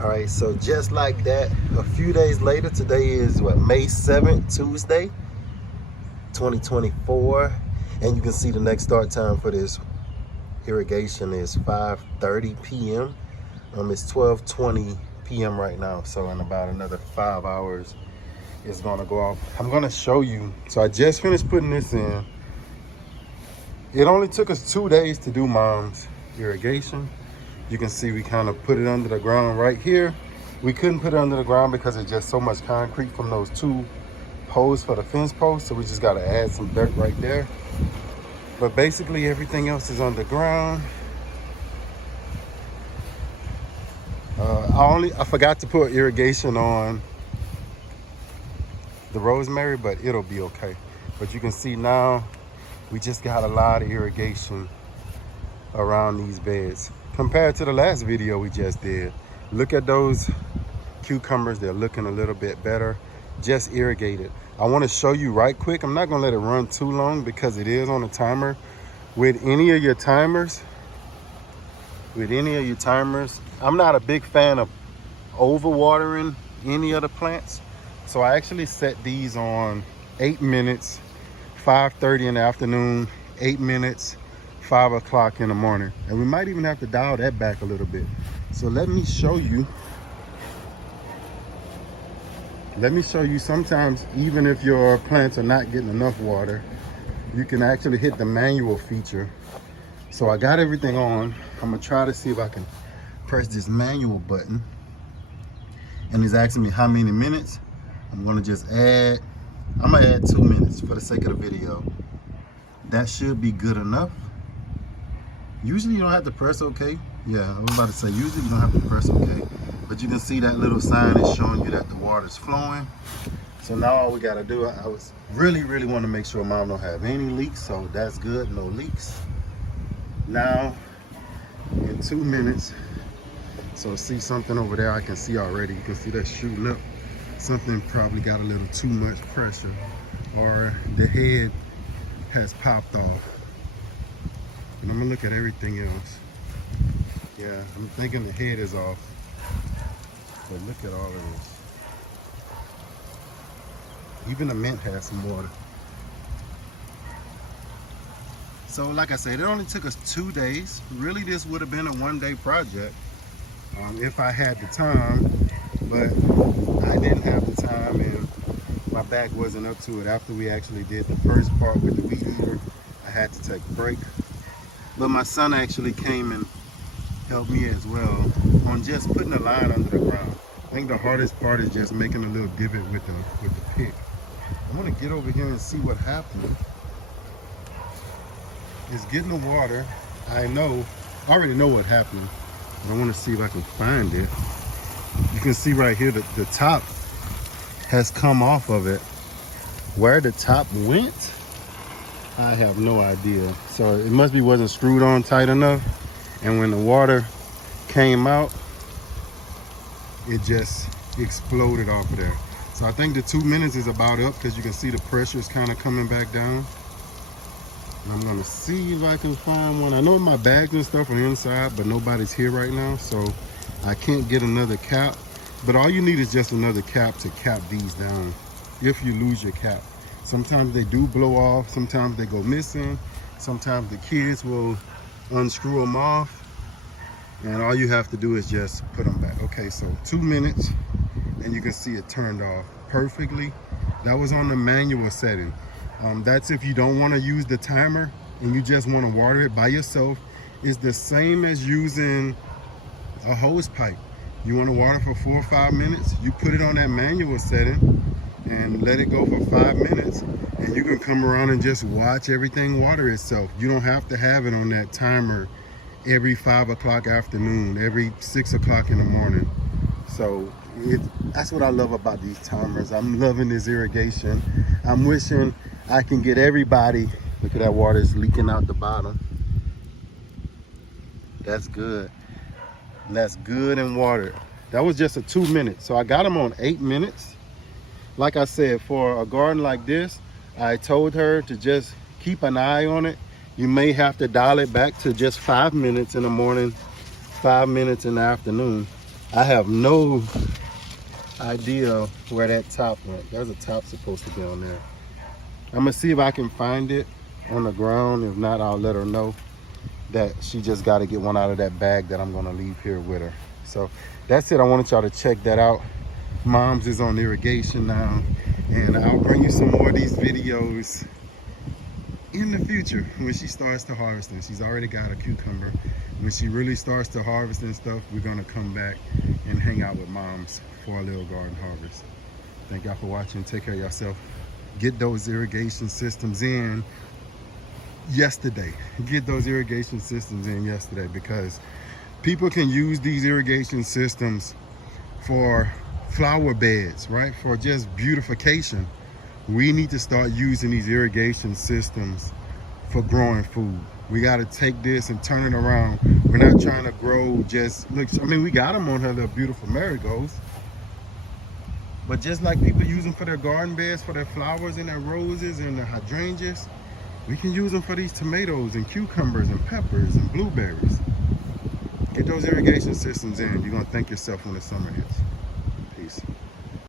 All right, so just like that, a few days later, today is what, May 7th, Tuesday, 2024. And you can see the next start time for this irrigation is 5:30 p.m. It's 12:20 p.m. right now. So in about another 5 hours, it's gonna go off. I'm gonna show you. So I just finished putting this in. It only took us 2 days to do Mom's irrigation. You can see we kind of put it under the ground right here. We couldn't put it under the ground because it's just so much concrete from those 2 posts for the fence posts. So we just got to add some dirt right there. But basically everything else is underground. I forgot to put irrigation on the rosemary, but it'll be okay. But you can see now we just got a lot of irrigation around these beds compared to the last video we just did. Look at those cucumbers, they're looking a little bit better, just irrigated. I want to show you right quick. I'm not gonna let it run too long because it is on a timer. With any of your timers, I'm not a big fan of overwatering any of the plants. So I actually set these on 8 minutes, 5:30 in the afternoon, 8 minutes, 5 o'clock in the morning. And we might even have to dial that back a little bit. So let me show you. Sometimes, even if your plants are not getting enough water, you can actually hit the manual feature. So I got everything on. I'm gonna try to see if I can press this manual button. And it's asking me how many minutes. I'm gonna add 2 minutes for the sake of the video. That should be good enough. Usually you don't have to press OK. Yeah, I was about to say, usually you don't have to press OK. But you can see that little sign is showing you that the water's flowing. So now all we gotta do, I was really want to make sure Mom don't have any leaks. So that's good, no leaks. Now, in 2 minutes, so see something over there I can see already. You can see that shooting up. Something probably got a little too much pressure, or the head has popped off. And I'm gonna look at everything else. Yeah, I'm thinking the head is off. But look at all of this. Even the mint has some water. So like I said, it only took us 2 days. Really, this would have been a 1-day project if I had the time, but I didn't have the time and my back wasn't up to it. After we actually did the first part with the weed eater, I had to take a break. But my son actually came and helped me as well on just putting a line under the ground. I think the hardest part is just making a little divot with the pick. I want to get over here and see what happened. It's getting the water. I already know what happened, but I want to see if I can find it. You can see right here that the top has come off of it. Where the top went, I have no idea. So it must be wasn't screwed on tight enough, and when the water came out, it just exploded off of there. So I think the 2 minutes is about up because you can see the pressure is kind of coming back down. And I'm gonna see if I can find one. I know my bags and stuff are inside, but nobody's here right now, so I can't get another cap. But all you need is just another cap to cap these down if you lose your cap. Sometimes they do blow off, sometimes they go missing, sometimes the kids will unscrew them off, and all you have to do is just put them back. Okay, so 2 minutes, and you can see it turned off perfectly. That was on the manual setting. That's if you don't want to use the timer and you just want to water it by yourself. It's the same as using a hose pipe. You want to water for 4 or 5 minutes, you put it on that manual setting and let it go for 5 minutes, and you can come around and just watch everything water itself. You don't have to have it on that timer every 5 o'clock afternoon, every 6 o'clock in the morning. So that's what I love about these timers. I'm loving this irrigation. I'm wishing I can get everybody. Look at that, water is leaking out the bottom. That's good. That's good and watered. That was just a 2 minutes. So I got them on 8 minutes. Like I said, for a garden like this, I told her to just keep an eye on it. You may have to dial it back to just 5 minutes in the morning, 5 minutes in the afternoon. I have no idea where that top went. There's a top supposed to be on there. I'm gonna see if I can find it on the ground. If not, I'll let her know that she just got to get one out of that bag that I'm gonna leave here with her. So that's it. I wanted y'all to check that out. Mom's is on irrigation now, and I'll bring you some more of these videos in the future when she starts to harvesting. She's already got a cucumber. When she really starts to harvest and stuff, we're gonna come back and hang out with Moms for a little garden harvest. Thank y'all for watching. Take care of yourself. Get those irrigation systems in yesterday. Get those irrigation systems in yesterday, because people can use these irrigation systems for flower beds, right? For just beautification. We need to start using these irrigation systems for growing food. We got to take this and turn it around. We're not trying to grow just, look, I mean, we got them on her little beautiful marigolds, but just like people use them for their garden beds, for their flowers and their roses and their hydrangeas, we can use them for these tomatoes and cucumbers and peppers and blueberries. Get those irrigation systems in. You're going to thank yourself when the summer hits.